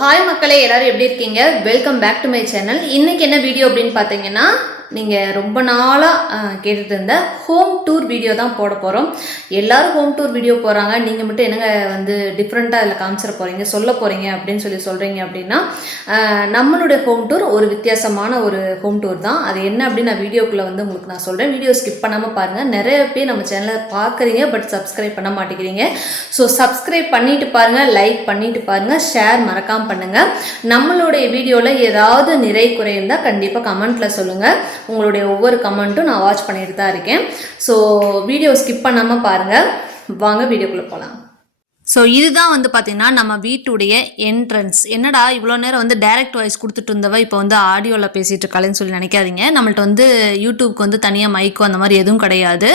Hi மக்களே, எல்லாரும் எப்படி இருக்கீங்க? Welcome back to my channel. இன்னைக்கு என்ன வீடியோ அப்படின்னு பார்த்தீங்கன்னா, நீங்கள் ரொம்ப நாளாக கேட்டுட்டு இருந்த ஹோம் டூர் வீடியோ தான் போட போகிறோம். எல்லோரும் ஹோம் டூர் வீடியோ போகிறாங்க, நீங்கள் மட்டும் என்னங்க வந்து டிஃப்ரெண்ட்டாக அதில் காமிச்சிட போகிறீங்க, சொல்ல போகிறீங்க அப்படின்னு சொல்கிறீங்க அப்படின்னா, நம்மளுடைய ஹோம் டூர் ஒரு வித்தியாசமான ஒரு ஹோம் டூர் தான். அது என்ன அப்படின்னு நான் வீடியோக்குள்ளே வந்து உங்களுக்கு நான் சொல்கிறேன். வீடியோ ஸ்கிப் பண்ணாமல் பாருங்கள். நிறைய பேர் நம்ம சேனலை பார்க்குறீங்க, பட் சப்ஸ்கிரைப் பண்ண மாட்டேங்கிறீங்க. ஸோ சப்ஸ்கிரைப் பண்ணிட்டு பாருங்கள், லைக் பண்ணிட்டு பாருங்கள், ஷேர் மறக்காமல் பண்ணுங்கள். நம்மளுடைய வீடியோவில் ஏதாவது நிறை குறை இருந்தால் கண்டிப்பாக கமெண்ட்டில் சொல்லுங்கள். உங்களுடைய ஒவ்வொரு கமெண்ட்டும் நான் வாட்ச் பண்ணிட்டு தான் இருக்கேன். ஸோ வீடியோ ஸ்கிப் பண்ணாமல் பாருங்கள். வாங்க வீடியோக்குள்ளே போகலாம். ஸோ இதுதான் வந்து பார்த்திங்கன்னா நம்ம வீட்டுடைய என்ட்ரன்ஸ். என்னடா இவ்வளோ நேரம் வந்து டைரக்ட் வாய்ஸ் கொடுத்துட்டு இருந்தவ இப்போ வந்து ஆடியோவில் பேசிகிட்டு இருக்காளேன்னு சொல்லி நினைக்காதீங்க. நம்மள்ட்ட வந்து யூடியூப்க்கு வந்து தனியாக மைக்கோ அந்த மாதிரி எதுவும் கிடையாது.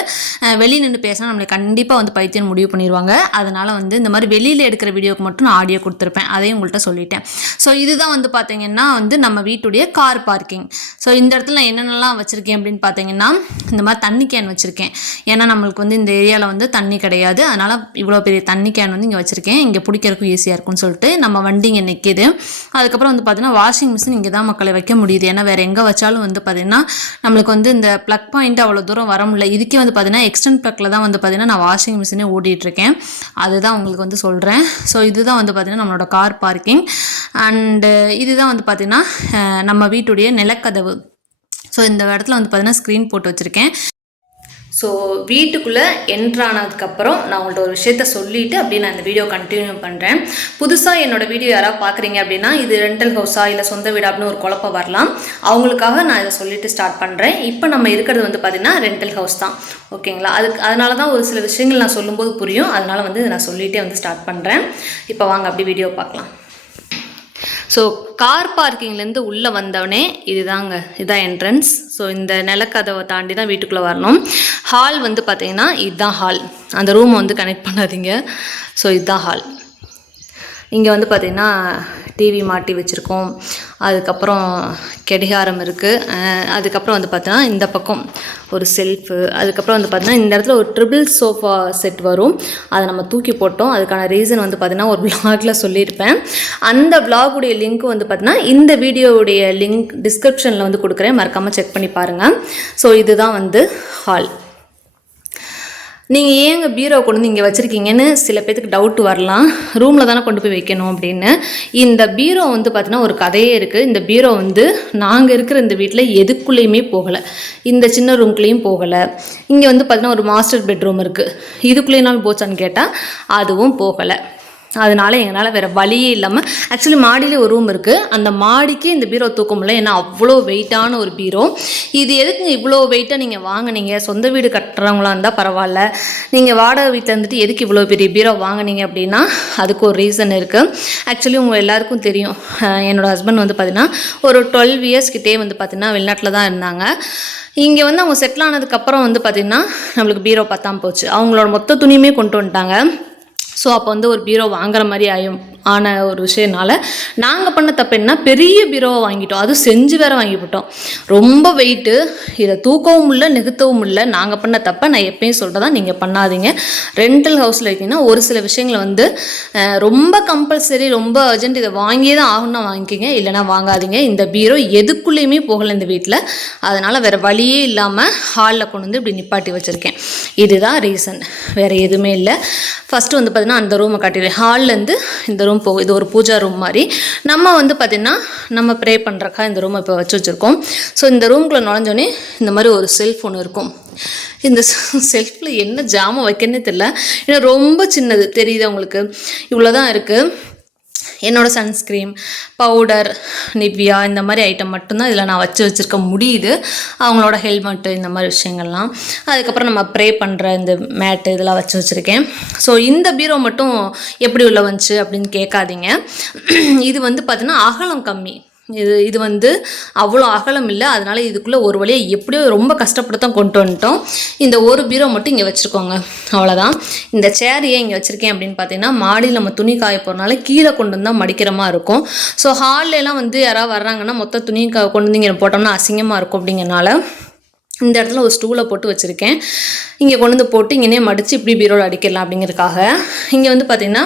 வெளியே நின்று பேசினா நம்மளுக்கு கண்டிப்பாக வந்து பைத்தியம் முடிவு பண்ணிடுவாங்க. அதனால் வந்து இந்த மாதிரி வெளியில் எடுக்கிற வீடியோக்கு மட்டும் நான் ஆடியோ கொடுத்துருப்பேன். அதையும் உங்கள்கிட்ட சொல்லிட்டேன். ஸோ இதுதான் வந்து பார்த்திங்கன்னா வந்து நம்ம வீட்டுடைய கார் பார்க்கிங். ஸோ இந்த இடத்துல நான் என்னென்னலாம் வச்சுருக்கேன் அப்படின்னு பார்த்தீங்கன்னா, இந்த மாதிரி தண்ணி கேன் வச்சுருக்கேன். ஏன்னா நம்மளுக்கு வந்து இந்த ஏரியாவில் வந்து தண்ணி கிடையாது. அதனால் இவ்வளோ பெரிய தண்ணி கேன் வந்து இங்கே வச்சுருக்கேன். இங்கே பிடிக்கிறதுக்கும் ஈஸியாக இருக்கும்னு சொல்லிட்டு நம்ம வண்டி இங்கே நிற்கிது. அதுக்கப்புறம் வந்து பார்த்தீங்கன்னா வாஷிங் மிஷின் இங்கே தான் மக்களை வைக்க முடியுது. ஏன்னா வேறு எங்கே வச்சாலும் வந்து பார்த்திங்கன்னா நம்மளுக்கு வந்து இந்த ப்ளக் பாயிண்ட் அவ்வளோ தூரம் வர முடியல. இதுக்கே வந்து பார்த்திங்கன்னா எக்ஸ்டென்ட் ப்ளக்கில் தான் வந்து பார்த்திங்கன்னா நான் வாஷிங் மிஷினே ஓட்டிகிட்ருக்கேன். அதுதான் உங்களுக்கு வந்து சொல்கிறேன். ஸோ இதுதான் வந்து பார்த்திங்கன்னா நம்மளோட கார் பார்க்கிங். அண்டு இதுதான் வந்து பார்த்திங்கன்னா நம்ம வீட்டுடைய நிலக்கதவு. ஸோ இந்த இடத்துல வந்து பார்த்திங்கன்னா ஸ்க்ரீன் போட்டு வச்சுருக்கேன். ஸோ வீட்டுக்குள்ளே என்ட்ரானதுக்கப்புறம் நான் உங்கள்கிட்ட ஒரு விஷயத்த சொல்லிவிட்டு அப்படியே நான் இந்த வீடியோ கண்டினியூ பண்ணுறேன். புதுசாக என்னோடய வீடியோ யாராவது பார்க்குறீங்க அப்படின்னா, இது ரெண்டல் ஹவுஸா இல்லை சொந்த வீடா அப்படின்னு ஒரு குழப்பம் வரலாம். அவங்களுக்காக நான் இதை சொல்லிவிட்டு ஸ்டார்ட் பண்ணுறேன். இப்போ நம்ம இருக்கிறது வந்து பார்த்திங்கன்னா ரெண்டல் ஹவுஸ் தான். ஓகேங்களா? அதனால தான் ஒரு சில விஷயங்கள் நான் சொல்லும்போது புரியும். அதனால் வந்து நான் சொல்லிகிட்டே வந்து ஸ்டார்ட் பண்ணுறேன். இப்போ வாங்க அப்படி வீடியோ பார்க்கலாம். ஸோ கார் பார்க்கிங்லேருந்து உள்ளே வந்தவொடனே இதுதான் என்ட்ரன்ஸ். ஸோ இந்த நிலக்கதவை தாண்டி தான் வீட்டுக்குள்ளே வரணும். ஹால் வந்து பார்த்திங்கன்னா இதுதான் ஹால். அந்த ரூமை வந்து கனெக்ட் பண்ணாதீங்க. ஸோ இதுதான் ஹால். இங்கே வந்து பார்த்திங்கன்னா டிவி மாட்டி வச்சுருக்கோம். அதுக்கப்புறம் கடிகாரம் இருக்குது. அதுக்கப்புறம் வந்து பார்த்தோன்னா இந்த பக்கம் ஒரு செல்ஃபு. அதுக்கப்புறம் வந்து பார்த்தீங்கன்னா இந்த இடத்துல ஒரு ட்ரிபிள் சோஃபா செட் வரும். அதை நம்ம தூக்கி போட்டோம். அதுக்கான ரீசன் வந்து பார்த்தீங்கன்னா ஒரு விளாகில் சொல்லியிருப்பேன். அந்த விளாகுடைய லிங்க் வந்து பார்த்தீங்கன்னா இந்த வீடியோவுடைய லிங்க் டிஸ்கிரிப்ஷனில் வந்து கொடுக்குறேன். மறக்காமல் செக் பண்ணி பாருங்கள். ஸோ இதுதான் வந்து ஹால். நீங்கள் ஏங்க பீரோ கொண்டு வந்து இங்கே வச்சுருக்கீங்கன்னு சில பேருக்கு டவுட் வரலாம். ரூமில் தானே கொண்டு போய் வைக்கணும் அப்படின்னு. இந்த பீரோ வந்து பார்த்தீங்கன்னா ஒரு கதையே இருக்குது. இந்த பீரோ வந்து நாங்கள் இருக்கிற இந்த வீட்டில் எதுக்குள்ளேயுமே போகலை. இந்த சின்ன ரூம்குள்ளேயும் போகலை. இங்கே வந்து பார்த்தீங்கன்னா ஒரு மாஸ்டர் பெட்ரூம் இருக்குது. இதுக்குள்ளேனாலும் போச்சான்னு கேட்டால் அதுவும் போகலை. அதனால் எங்களால் வேறு வழியே இல்லாமல், ஆக்சுவலி மாடியில் ஒரு ரூம் இருக்குது. அந்த மாடிக்கு இந்த பீரோ தூக்க முடியல. ஏன்னா அவ்வளோ வெயிட்டான ஒரு பீரோ. இது எதுக்குங்க இவ்வளோ வெயிட்டாக நீங்கள் வாங்கினீங்க? சொந்த வீடு கட்டுறவங்களா இருந்தால் பரவாயில்ல, நீங்கள் வாடகை வீட்டில் இருந்துட்டு எதுக்கு இவ்வளோ பெரிய பீரோ வாங்கினீங்க அப்படின்னா அதுக்கு ஒரு ரீசன் இருக்குது. ஆக்சுவலி உங்கள் எல்லாருக்கும் தெரியும், என்னோடய ஹஸ்பண்ட் வந்து பார்த்திங்கன்னா ஒரு 12 இயர்ஸ் கிட்டே வந்து பார்த்திங்கன்னா வெளிநாட்டில் தான் இருந்தாங்க. இங்கே வந்து அவங்க செட்டில் ஆனதுக்கப்புறம் வந்து பார்த்திங்கன்னா நம்மளுக்கு பீரோ பத்தாமல் போச்சு. அவங்களோட மொத்த துணியுமே கொண்டு வந்துட்டாங்க. ஸோ அப்போ வந்து ஒரு பீரோ வாங்குற மாதிரி ஆன ஒரு விஷயனால நாங்கள் பண்ண தப்பு என்ன, பெரிய பீரோவை வாங்கிட்டோம். அதுவும் செஞ்சு வேறு வாங்கிவிட்டோம். ரொம்ப வெயிட்டு, இதை தூக்கவும் இல்லை நெகுத்தவும் இல்லை. நாங்கள் பண்ண தப்பை நான் எப்பயும் சொல்கிறதா, நீங்கள் பண்ணாதீங்க. ரெண்டல் ஹவுஸில் இருக்கீங்கன்னா ஒரு சில விஷயங்களை வந்து ரொம்ப கம்பல்சரி, ரொம்ப அர்ஜென்ட், இதை வாங்கியே தான் ஆகணும்னா வாங்கிக்கிங்க, இல்லைனா வாங்காதீங்க. இந்த பீரோ எதுக்குள்ளேயுமே போகலை இந்த வீட்டில். அதனால் வேறு வழியே இல்லாமல் ஹாலில் கொண்டு வந்து இப்படி நிப்பாட்டி வச்சுருக்கேன். இதுதான் ரீசன், வேறு எதுவுமே இல்லை. ஃபஸ்ட்டு வந்து பார்த்திங்கன்னா அந்த ரூமை காட்டிடுவேன். ஹால்லேருந்து இந்த ரூம் போகும். இது ஒரு பூஜா ரூம் மாதிரி. நம்ம வந்து பார்த்திங்கன்னா நம்ம ப்ரே பண்ணுறக்கா இந்த ரூமை இப்போ வச்சு வச்சுருக்கோம். ஸோ இந்த ரூம்குள்ளே நுழைஞ்சோடனே இந்த மாதிரி ஒரு செல்ஃப் ஒன்று இருக்கும். இந்த செல்ஃபில் என்ன ஜாமான் வைக்கணுன்னே தெரியல. ஏன்னா ரொம்ப சின்னது தெரியுது உங்களுக்கு. இவ்வளோ தான் இருக்குது. என்னோடய சன்ஸ்க்ரீம், பவுடர், நிவ்யா இந்த மாதிரி ஐட்டம் மட்டும்தான் இதில் நான் வச்சுருக்க முடியுது. அவங்களோட ஹெல்மெட்டு இந்த மாதிரி விஷயங்கள்லாம். அதுக்கப்புறம் நம்ம ப்ரே பண்ணுற இந்த மேட்டு இதெல்லாம் வச்சுருக்கேன். ஸோ இந்த பீரோ மட்டும் எப்படி உள்ள வந்துச்சு அப்படின்னு கேட்காதீங்க. இது வந்து பார்த்திங்கன்னா அகலம் கம்மி. இது வந்து அவ்வளோ அகலம் இல்லை. அதனால் இதுக்குள்ளே ஒரு வழியாக எப்படியோ ரொம்ப கஷ்டப்பட்டு கொண்டு வந்துட்டோம். இந்த ஒரு பீரோ மட்டும் இங்கே வச்சுருக்கோங்க, அவ்வளோதான். இந்த சேர் ஏன் இங்கே வச்சுருக்கேன் அப்படின்னு பார்த்தீங்கன்னா, மாடியில் நம்ம துணி காய போகிறனால கீழே கொண்டு வந்தால் மடிக்கிற மாதிரி இருக்கும். ஸோ ஹால்லாம் வந்து யாராவது வர்றாங்கன்னா மொத்த துணி கொண்டு வந்து இங்கே போட்டோம்னா அசிங்கமாக இருக்கும். அப்படிங்கிறனால இந்த இடத்துல ஒரு ஸ்டூலை போட்டு வச்சுருக்கேன். இங்கே கொண்டு வந்து போட்டு இங்கேனே மடித்து இப்படி பீரோவில் அடிக்கலாம் அப்படிங்கிறதுக்காக. இங்கே வந்து பார்த்திங்கன்னா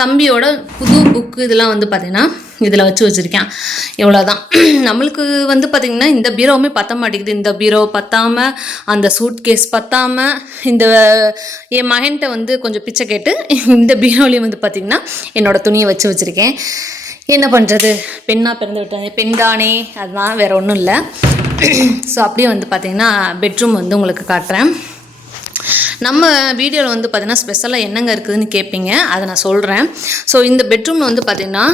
தம்பியோட புது புக்கு இதெல்லாம் வந்து பார்த்திங்கன்னா இதில் வச்சுருக்கேன். இவ்வளோதான். நம்மளுக்கு வந்து பார்த்திங்கன்னா இந்த பீரோவுமே பற்ற மாட்டேங்குது. இந்த பீரோ பற்றாமல், அந்த சூட் கேஸ் பற்றாமல், இந்த என் மகன்கிட்ட வந்து கொஞ்சம் பிச்சை கேட்டு இந்த பீரோலையும் வந்து பார்த்திங்கன்னா என்னோடய துணியை வச்சுருக்கேன். என்ன பண்ணுறது, பெண்ணாக பிறந்து விட்டாங்க, பெண் தானே, அதுதான் வேறு ஒன்றும் இல்லை. ஸோ அப்படியே வந்து பார்த்திங்கன்னா பெட்ரூம் வந்து உங்களுக்கு காட்டுறேன். நம்ம வீடியோவில் வந்து பார்த்திங்கன்னா ஸ்பெஷலாக என்னங்க இருக்குதுன்னு கேட்பீங்க, அதை நான் சொல்கிறேன். ஸோ இந்த பெட்ரூமில் வந்து பார்த்திங்கன்னா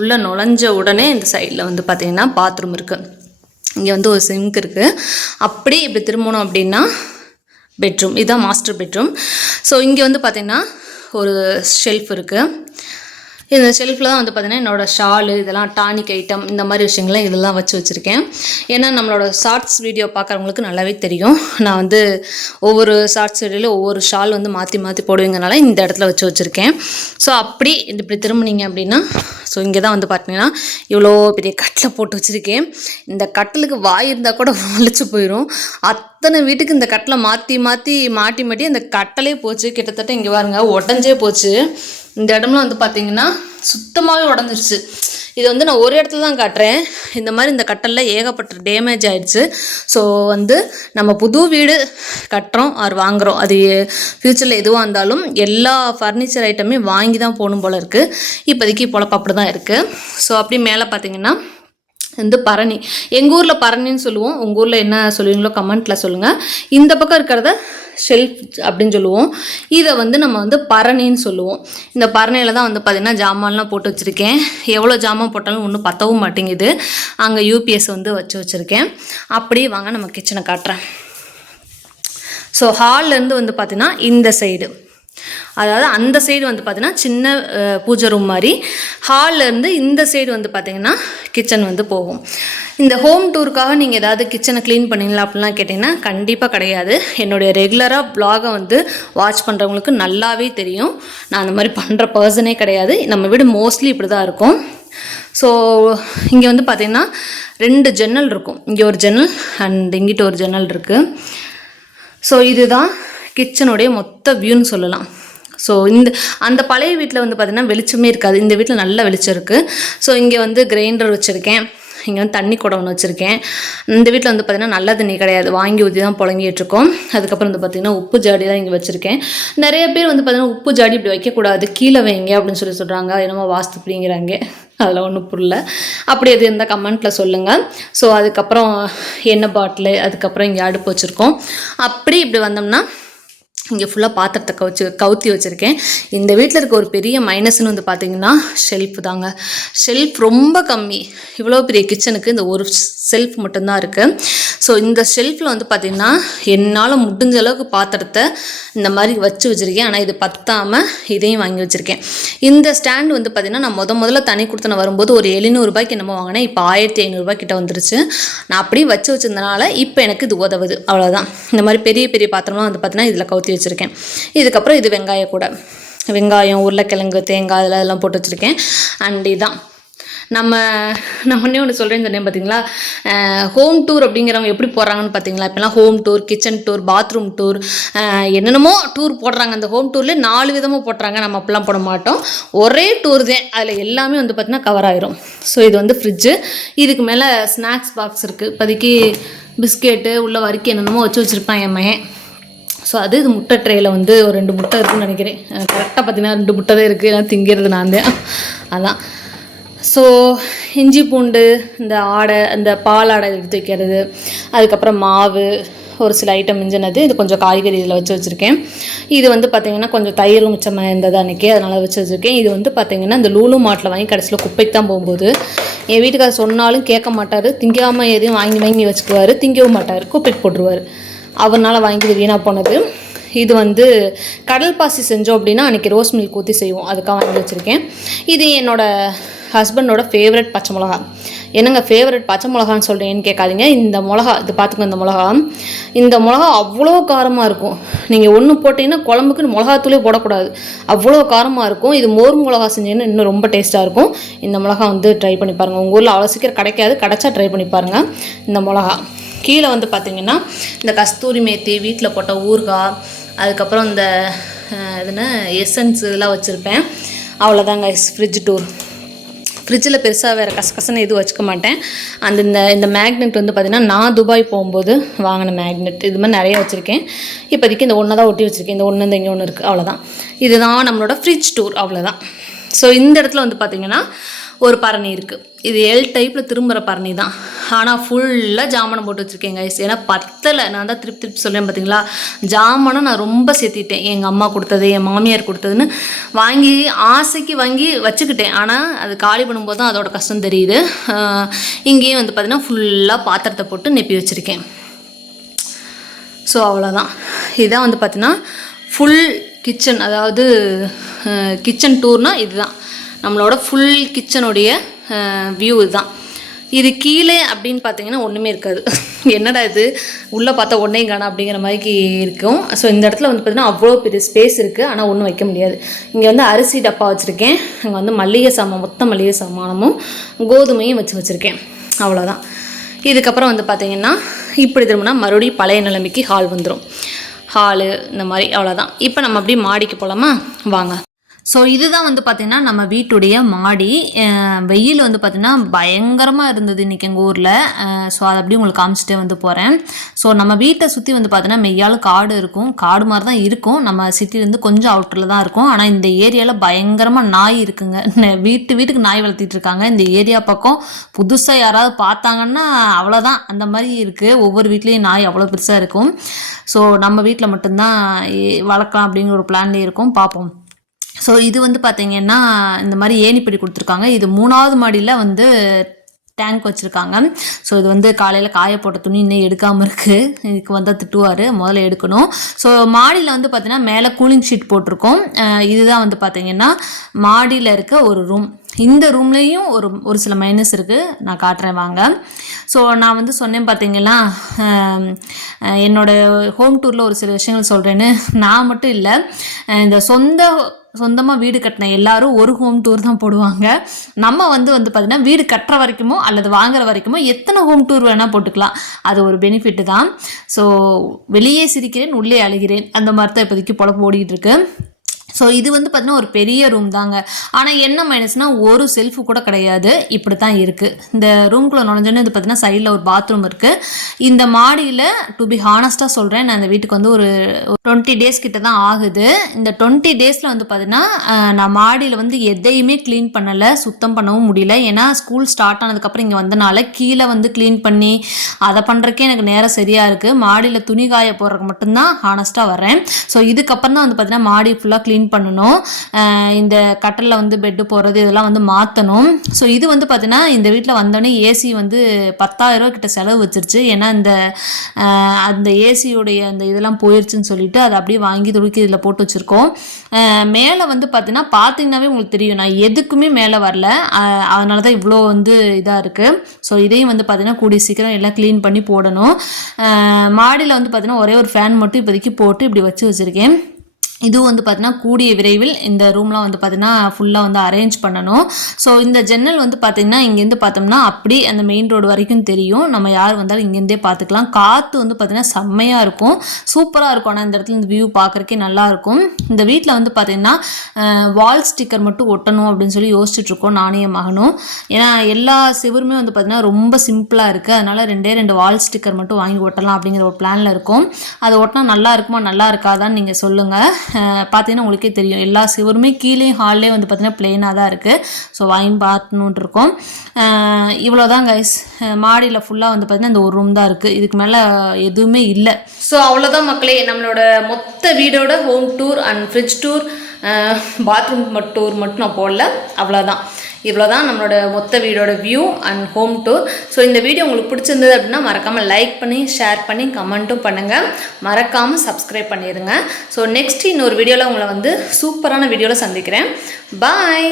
உள்ளே நுழைஞ்ச உடனே இந்த சைடில் வந்து பார்த்திங்கன்னா பாத்ரூம் இருக்குது. இங்கே வந்து ஒரு சிங்க் இருக்குது. அப்படி இப்படி திரும்பணும் அப்படின்னா பெட்ரூம், இதுதான் மாஸ்டர் பெட்ரூம். ஸோ இங்கே வந்து பார்த்திங்கன்னா ஒரு ஷெல்ஃப் இருக்குது. இந்த ஷெல்ஃபில் தான் வந்து பார்த்திங்கன்னா என்னோடய ஷாலு, இதெல்லாம் டானிக் ஐட்டம், இந்த மாதிரி விஷயங்கள்லாம் இதெல்லாம் வச்சுருக்கேன். ஏன்னா நம்மளோட ஷார்ட்ஸ் வீடியோ பார்க்குறவங்களுக்கு நல்லாவே தெரியும், நான் வந்து ஒவ்வொரு ஷார்ட்ஸ் வீடியோவில் ஒவ்வொரு ஷால் வந்து மாற்றி மாற்றி போடுவீங்கனால இந்த இடத்துல வச்சுருக்கேன். ஸோ அப்படி இப்படி திரும்பினீங்க அப்படின்னா ஸோ இங்கே தான் வந்து பார்த்தீங்கன்னா இவ்வளோ பெரிய கட்டில் போட்டு வச்சுருக்கேன். இந்த கட்டிலுக்கு வாய் இருந்தால் கூட வலிச்சு போயிடும். அத்தனை வீட்டுக்கு இந்த கட்டில் மாற்றி மாட்டி அந்த கட்டலே போச்சு. கிட்டத்தட்ட இங்கே பாருங்க உடஞ்சே போச்சு. இந்த இடம்லாம் வந்து பார்த்திங்கன்னா சுத்தமாகவே உடஞ்சிருச்சு. இது வந்து நான் ஒரு இடத்துல தான் காட்டுறேன். இந்த மாதிரி இந்த கட்டலில் ஏகப்பட்ட டேமேஜ் ஆகிடுச்சு. ஸோ வந்து நம்ம புது வீடு கட்டுறோம் வாங்குகிறோம், அது ஃப்யூச்சரில் எதுவாக இருந்தாலும் எல்லா ஃபர்னிச்சர் ஐட்டமே வாங்கி தான் போகணும் போல் இருக்குது. இப்போதைக்கு பொழப்பு அப்படி தான் இருக்குது. ஸோ அப்படி மேலே பார்த்திங்கன்னா வந்து பரணி, எங்கள் ஊரில் பரணின்னு சொல்லுவோம், உங்கள் ஊரில் என்ன சொல்லுவீங்களோ கமெண்ட்டில் சொல்லுங்கள். இந்த பக்கம் இருக்கிறத ஷெல்ஃப் அப்படின்னு சொல்லுவோம், இதை வந்து நம்ம வந்து பரணின்னு சொல்லுவோம். இந்த பரணியில் தான் வந்து பார்த்திங்கன்னா ஜாமான்லாம் போட்டு வச்சுருக்கேன். எவ்வளோ ஜாமான் போட்டாலும் ஒன்றும் பற்றவும் மாட்டேங்குது. அங்கே யூபிஎஸ் வந்து வச்சுருக்கேன். அப்படியே வாங்க நம்ம கிச்சனை காட்டுறேன். ஸோ ஹால்லேருந்து வந்து பார்த்திங்கன்னா இந்த சைடு, அதாவது அந்த சைடு வந்து பார்த்திங்கன்னா சின்ன பூஜை ரூம் மாதிரி, ஹால்லேருந்து இந்த சைடு வந்து பார்த்திங்கன்னா கிச்சன் வந்து போகும். இந்த ஹோம் டூருக்காக நீங்கள் ஏதாவது கிச்சனை க்ளீன் பண்ணிங்களா அப்படின்லாம் கேட்டிங்கன்னா கண்டிப்பாக கிடையாது. என்னுடைய ரெகுலராக வ்ளாகை வந்து வாட்ச் பண்ணுறவங்களுக்கு நல்லாவே தெரியும், நான் அந்த மாதிரி பண்ணுற பர்சனே கிடையாது. நம்ம வீடு மோஸ்ட்லி இப்படி தான் இருக்கும். ஸோ இங்கே வந்து பார்த்திங்கன்னா 2 ஜன்னல் இருக்கும். இங்கே ஒரு ஜன்னல் அண்ட் இங்கிட்ட ஒரு ஜன்னல் இருக்குது. ஸோ இதுதான் கிச்சனுடைய மொத்த வியூன்னு சொல்லலாம். ஸோ அந்த பழைய வீட்டில் வந்து பார்த்திங்கன்னா வெளிச்சமே இருக்காது. இந்த வீட்டில் நல்ல வெளிச்சம் இருக்குது. ஸோ இங்கே வந்து கிரைண்டர் வச்சுருக்கேன், இங்கே வந்து தண்ணி குடம் ஒன்று வச்சுருக்கேன். இந்த வீட்டில் வந்து பார்த்திங்கன்னா நல்ல தண்ணி கிடையாது, வாங்கி ஊற்றி தான் புழங்கிட்டுருக்கோம். அதுக்கப்புறம் வந்து பார்த்திங்கன்னா உப்பு ஜாடி தான் இங்கே வச்சுருக்கேன். நிறைய பேர் வந்து பார்த்திங்கன்னா உப்பு ஜாடி இப்படி வைக்கக்கூடாது, கீழே வைங்க அப்படின்னு சொல்கிறாங்க. என்னமோ வாஸ்து பிடிங்கிறாங்க, அதெல்லாம் ஒன்றும் புரியல. அப்படி எது இருந்தால் கமெண்ட்டில் சொல்லுங்கள். ஸோ அதுக்கப்புறம் எண்ணெய் பாட்டிலு, அதுக்கப்புறம் இங்கே அடுப்பு வச்சுருக்கோம். அப்படி இப்படி வந்தோம்னா இங்கே ஃபுல்லாக பாத்திரத்தை கவுத்தி வச்சுருக்கேன். இந்த வீட்டில் இருக்க ஒரு பெரிய மைனஸ்ன்னு வந்து பார்த்திங்கன்னா ஷெல்ஃப் தாங்க. ஷெல்ஃப் ரொம்ப கம்மி. இவ்வளோ பெரிய கிச்சனுக்கு இந்த ஒரு ஷெல்ஃப் மட்டும்தான் இருக்குது. ஸோ இந்த ஷெல்ஃபில் வந்து பார்த்திங்கன்னா என்னால் முடிஞ்ச அளவுக்கு பாத்திரத்தை இந்த மாதிரி வச்சுருக்கேன். ஆனால் இது பத்தாமல் இதையும் வாங்கி வச்சுருக்கேன். இந்த ஸ்டாண்ட் வந்து பார்த்திங்கன்னா நான் முதல்ல தனி கொடுத்தன வரும்போது ஒரு 700 ரூபாய்க்கு என்னமோ வாங்கினேன். இப்போ 1500 ரூபாய் கிட்ட வந்துருச்சு. நான் அப்படியே வச்சுருந்தனால இப்போ எனக்கு இது உதவுது, அவ்வளோதான். இந்த மாதிரி பெரிய பெரிய பாத்திரம்லாம் வந்து பார்த்திங்கன்னா இதில் கவுத்தி வச்சுருக்கேன். இதுக்கப்புறம் இது வெங்காயம், உருளைக்கிழங்கு, தேங்காய் அதெல்லாம் போட்டு வச்சுருக்கேன். அண்ட் இதுதான் நான் ஒன்று சொல்கிறேன்னு சொன்னேன் பார்த்தீங்களா, ஹோம் டூர் அப்படிங்கிறவங்க எப்படி போடுறாங்கன்னு பார்த்தீங்களா. இப்போலாம் home tour, kitchen tour, bathroom tour, என்னென்னமோ டூர் போடுறாங்க. அந்த ஹோம் டூர்லேயே 4 விதமாக போடுறாங்க. நம்ம அப்படிலாம் போட மாட்டோம், ஒரே டூர் தான். அதில் எல்லாமே வந்து பார்த்திங்கன்னா கவர் ஆயிரும். ஸோ இது வந்து ஃப்ரிட்ஜு, இதுக்கு மேலே ஸ்நாக்ஸ் பாக்ஸ் இருக்குது. இப்போதைக்கு பிஸ்கெட்டு உள்ள வரைக்கும் என்னென்னமோ வச்சுருப்பான் என் மகன். ஸோ அது இது முட்டை ட்ரேயில் வந்து ஒரு 2 முட்டை இருக்குதுன்னு நினைக்கிறேன். கரெக்டாக பார்த்தீங்கன்னா 2 முட்டை தான் இருக்குது. நான் திங்கிறது நான் தான், அதான். ஸோ இஞ்சி பூண்டு, இந்த ஆடை, இந்த பால் ஆடை எடுத்து வைக்கிறது, அதுக்கப்புறம் மாவு, ஒரு சில ஐட்டம் மிஞ்சினது. இது கொஞ்சம் காய்கறி இதில் வச்சுருக்கேன். இது வந்து பார்த்திங்கன்னா கொஞ்சம் தயிரும் மிச்சமாக இருந்தது அன்றைக்கி, அதனால் வச்சுருக்கேன். இது வந்து பார்த்திங்கன்னா இந்த லூலு மார்ட்டில் வாங்கி கடைசியில் குப்பைக்கு தான் போகும்போது என் வீட்டுக்காரர் சொன்னாலும் கேட்க மாட்டார். திங்காமல் எதையும் வாங்கி வச்சுக்குவார், திங்கவும் மாட்டார், குப்பைக்கு போட்டுருவார். அவரால் வாங்கி வீணாக போனது. இது வந்து கடல் பாசி செஞ்சோம் அப்படின்னா அன்றைக்கி ரோஸ் மில்க் ஊற்றி செய்வோம், அதுக்காக வாங்கி வச்சுருக்கேன். இது என்னோடய ஹஸ்பண்டோட ஃபேவரட் பச்சை மிளகா. என்னங்க ஃபேவரட் பச்சை மிளகான்னு சொல்கிறேன்னு கேட்காதீங்க. இந்த மிளகா இது பார்த்துக்கோங்க. இந்த மிளகா அவ்வளோ காரமாக இருக்கும். நீங்கள் ஒன்று போட்டிங்கன்னா குழம்புக்கு மிளகாத்தூளே போடக்கூடாது, அவ்வளோ காரமாக இருக்கும். இது மோர் மிளகா செஞ்சீங்கன்னா இன்னும் ரொம்ப டேஸ்ட்டாக இருக்கும். இந்த மிளகா வந்து ட்ரை பண்ணி பாருங்கள். உங்கள் ஊரில் அவ்வளோ சீக்கிரம் கிடைக்காது, கிடச்சா ட்ரை பண்ணி பாருங்கள். இந்த மிளகா கீழே வந்து பார்த்திங்கன்னா இந்த கஸ்தூரி மேத்தி, வீட்டில் போட்ட ஊறுகாய், அதுக்கப்புறம் இந்த இதுன்னு எசன்ஸ் இதெல்லாம் வச்சுருப்பேன். அவ்வளோதாங்க ஃப்ரிட்ஜ் டூர். ஃப்ரிட்ஜில் பெருசாக வேறு கசகசன்னு எதுவும் வச்சுக்க மாட்டேன். இந்த மேக்னெட் வந்து பார்த்திங்கன்னா நான் துபாய் போகும்போது வாங்கின மேக்னெட். இது மாதிரி நிறைய வச்சுருக்கேன். இப்போதைக்கு இந்த ஒன்று தான் ஒட்டி வச்சுருக்கேன். இந்த ஒன்று இங்கே ஒன்று இருக்குது, அவ்வளோதான். இதுதான் நம்மளோட ஃப்ரிட்ஜ் டூர், அவ்வளோதான். ஸோ இந்த இடத்துல வந்து பார்த்திங்கன்னா ஒரு பரணி இருக்குது. இது எல் டைப்பில் திரும்புகிற பரணி தான். ஆனால் ஃபுல்லாக ஜாமானம் போட்டு வச்சுருக்கேன் கைஸ். ஏன்னா பத்தலை. நான் தான் திருப்பி சொல்கிறேன் பார்த்தீங்களா, ஜாமானம் நான் ரொம்ப சேர்த்திட்டேன். எங்கள் அம்மா கொடுத்தது, என் மாமியார் கொடுத்ததுன்னு வாங்கி ஆசைக்கு வாங்கி வச்சுக்கிட்டேன். ஆனால் அது காலி பண்ணும்போது தான் அதோட கஷ்டம் தெரியுது. இங்கேயும் வந்து பார்த்திங்கன்னா ஃபுல்லாக பாத்திரத்தை போட்டு நெப்பி வச்சுருக்கேன். ஸோ அவ்வளோதான். இதுதான் வந்து பார்த்திங்கன்னா ஃபுல் கிச்சன். அதாவது கிச்சன் டூர்னால் இதுதான் நம்மளோட ஃபுல் கிச்சனுடைய வியூ. இதுதான். இது கீழே அப்படின்னு பார்த்தீங்கன்னா ஒன்றுமே இருக்காது. என்னடா இது உள்ளே பார்த்தா ஒன்றையும் காணா அப்படிங்கிற மாதிரி இருக்கும். ஸோ இந்த இடத்துல வந்து பார்த்திங்கன்னா அவ்வளோ பெரிய ஸ்பேஸ் இருக்குது. ஆனால் ஒன்றும் வைக்க முடியாது. இங்கே வந்து அரிசி டப்பா வச்சுருக்கேன். அங்கே வந்து மல்லிகை சாமான், மொத்த மல்லிகை சாமானமும் கோதுமையும் வச்சுருக்கேன். அவ்வளோதான். இதுக்கப்புறம் வந்து பார்த்திங்கன்னா இப்படி திரும்பினா மறுபடியும் பழைய நிலைமைக்கு ஹால் வந்துடும். ஹாலு இந்த மாதிரி, அவ்வளோதான். இப்போ நம்ம அப்படியே மாடிக்கு போகலாமா, வாங்க. ஸோ இதுதான் வந்து பார்த்திங்கன்னா நம்ம வீட்டுடைய மாடி. வெயில் வந்து பார்த்திங்கன்னா பயங்கரமாக இருந்தது இன்றைக்கி எங்கள் ஊரில். ஸோ அதை அப்படியே உங்களுக்கு காமிச்சிட்டே வந்து போகிறேன். ஸோ நம்ம வீட்டை சுற்றி வந்து பார்த்திங்கன்னா மெய்யாலும் காடு இருக்கும். காடு மாதிரி தான் இருக்கும். நம்ம சிட்டிலேருந்து கொஞ்சம் அவுட்டரில் தான் இருக்கும். ஆனால் இந்த ஏரியாவில் பயங்கரமாக நாய் இருக்குங்க. வீட்டுக்கு நாய் வளர்த்திட்டு இருக்காங்க. இந்த ஏரியா பக்கம் புதுசாக யாராவது பார்த்தாங்கன்னா அவ்வளோதான், அந்த மாதிரி இருக்குது. ஒவ்வொரு வீட்லேயும் நாய் அவ்வளோ பெருசாக இருக்கும். ஸோ நம்ம வீட்டில் மட்டும்தான் வளர்க்கலாம் அப்படிங்கிற ஒரு பிளான்லேயே இருக்கும். பார்ப்போம். ஸோ இது வந்து பார்த்திங்கன்னா இந்த மாதிரி ஏணிப்படி கொடுத்துருக்காங்க. இது 3வது மாடியில் வந்து டேங்க் வச்சுருக்காங்க. ஸோ இது வந்து காலையில் காய போட்ட துணி இன்னும் எடுக்காமல் இருக்குது. இதுக்கு வந்தால் திட்டுவார், முதல்ல எடுக்கணும். ஸோ மாடியில் வந்து பார்த்திங்கன்னா மேலே கூலிங் ஷீட் போட்டிருக்கோம். இதுதான் வந்து பார்த்திங்கன்னா மாடியில் இருக்க ஒரு ரூம். இந்த ரூம்லேயும் ஒரு சில மைனஸ் இருக்குது, நான் காட்டுறேன் வாங்க. ஸோ நான் வந்து சொன்னேன் பார்த்தீங்களா, என்னோடய ஹோம் டூரில் ஒரு சில விஷயங்கள் சொல்கிறேன்னு. நான் மட்டும் இல்லை, இந்த சொந்தமாக வீடு கட்டின எல்லாரும் ஒரு ஹோம் டூர் தான் போடுவாங்க. நம்ம வந்து பார்த்திங்கன்னா வீடு கட்டுற வரைக்குமோ அல்லது வாங்குற வரைக்குமோ எத்தனை ஹோம் டூர் வேணால் போட்டுக்கலாம். அது ஒரு பெனிஃபிட்டு தான். ஸோ வெளியே சிரிக்கிறேன் உள்ளே அழுகிறேன், அந்த மாதிரி தான் இப்போதைக்கு பொழப்பு ஓடிக்கிட்டு இருக்கு. ஸோ இது வந்து பார்த்திங்கன்னா ஒரு பெரிய ரூம் தாங்க. ஆனால் என்ன மைனஸ்னால் ஒரு செல்ஃபு கூட கிடையாது. இப்படி தான் இருக்குது. இந்த ரூம்குள்ளே நுழைஞ்சோன்னு இது பார்த்திங்கன்னா சைடில் ஒரு பாத்ரூம் இருக்குது. இந்த மாடியில் டு பி ஹானஸ்ட்டாக சொல்கிறேன், நான் இந்த வீட்டுக்கு வந்து ஒரு 20 டேஸ் கிட்ட தான் ஆகுது. இந்த 20 டேஸில் வந்து பார்த்திங்கன்னா நான் மாடியில் வந்து எதையுமே க்ளீன் பண்ணலை, சுத்தம் பண்ணவும் முடியல. ஏன்னா ஸ்கூல் ஸ்டார்ட் ஆனதுக்கப்புறம் இங்கே வந்தனால கீழே வந்து க்ளீன் பண்ணி அதை பண்ணுறக்கே எனக்கு நேரம் சரியாக இருக்குது. மாடியில் துணி காய போடுறதுக்கு மட்டும்தான் ஹானஸ்ட்டாக வரேன். ஸோ இதுக்கப்புறம் தான் வந்து பார்த்திங்கன்னா மாடி ஃபுல்லாக க்ளீன் பண்ணணும். இந்த கட்டலில் வந்து பெட்டு போடுறது இதெல்லாம் வந்து மாற்றணும். ஸோ இது வந்து பார்த்தீங்கன்னா இந்த வீட்டில் வந்தோடனே ஏசி வந்து 10,000 ரூபா கிட்ட செலவு வச்சிருச்சு. ஏன்னா அந்த ஏசியோடைய அந்த இதெல்லாம் போயிடுச்சுன்னு சொல்லிட்டு அதை அப்படியே வாங்கி துடுக்கி இதில் போட்டு வச்சுருக்கோம். மேலே வந்து பார்த்தீங்கன்னாவே உங்களுக்கு தெரியும், நான் எதுக்குமே மேலே வரல. அதனால தான் இவ்வளோ வந்து இதாக இருக்குது. ஸோ இதையும் வந்து பார்த்தீங்கன்னா கூடிய சீக்கிரம் எல்லாம் க்ளீன் பண்ணி போடணும். மாடியில் வந்து பார்த்தீங்கன்னா ஒரே ஒரு ஃபேன் மட்டும் இப்போதைக்கு போட்டு இப்படி வச்சுருக்கேன். இதுவும் வந்து பார்த்தீங்கன்னா கூடிய விரைவில் இந்த ரூம்லாம் வந்து பார்த்தீங்கன்னா ஃபுல்லாக வந்து அரேஞ்ச் பண்ணணும். ஸோ இந்த ஜன்னல் வந்து பார்த்தீங்கன்னா இங்கேருந்து பார்த்தோம்னா அப்படி அந்த மெயின் ரோடு வரைக்கும் தெரியும். நம்ம யார் வந்தாலும் இங்கேருந்தே பார்த்துக்கலாம். காற்று வந்து பார்த்தீங்கன்னா செம்மையாக இருக்கும், சூப்பராக இருக்கும். ஆனால் இந்த இடத்துல இந்த வியூ பார்க்குறக்கே நல்லாயிருக்கும். இந்த வீட்டில் வந்து பார்த்தீங்கன்னா வால் ஸ்டிக்கர் மட்டும் ஒட்டணும் அப்படின்னு சொல்லி யோசிச்சுட்ருக்கோம் நானே மகனும். ஏன்னா எல்லா சிவருமே வந்து பார்த்தீங்கன்னா ரொம்ப சிம்பிளாக இருக்குது. அதனால் 2 வால் ஸ்டிக்கர் மட்டும் வாங்கி ஒட்டலாம் அப்படிங்கிற ஒரு பிளானில் இருக்கும். அதை ஒட்டினா நல்லா இருக்குமா நல்லா இருக்காதான்னு நீங்கள் சொல்லுங்கள். பார்த்தீங்கன்னா உங்களுக்கே தெரியும், எல்லா சிவருமே கீழேயும் ஹால்லேயும் வந்து பார்த்தீங்கன்னா பிளெயினாக தான் இருக்குது. ஸோ வாங்கி பார்க்கணுன்ட்டு இருக்கோம். இவ்வளோதான் கைஸ். மாடியில் ஃபுல்லாக வந்து பார்த்தீங்கன்னா இந்த ஒரு ரூம் தான் இருக்குது. இதுக்கு மேலே எதுவுமே இல்லை. ஸோ அவ்வளோதான் மக்களே, நம்மளோட மொத்த வீடோட home tour and fridge tour, bathroom tour மட்டும் நான் போடல. அவ்வளோதான். இவ்வளோதான் நம்மளோட மொத்த வீடோட view and home tour. So இந்த வீடியோ உங்களுக்கு பிடிச்சிருந்தது அப்படின்னா மறக்காமல் லைக் பண்ணி ஷேர் பண்ணி கமெண்ட்டும் பண்ணுங்கள். மறக்காமல் சப்ஸ்கிரைப் பண்ணிடுங்க. ஸோ நெக்ஸ்ட் இன்னொரு வீடியோவில் உங்களை வந்து சூப்பரான வீடியோவில் சந்திக்கிறேன். பாய்.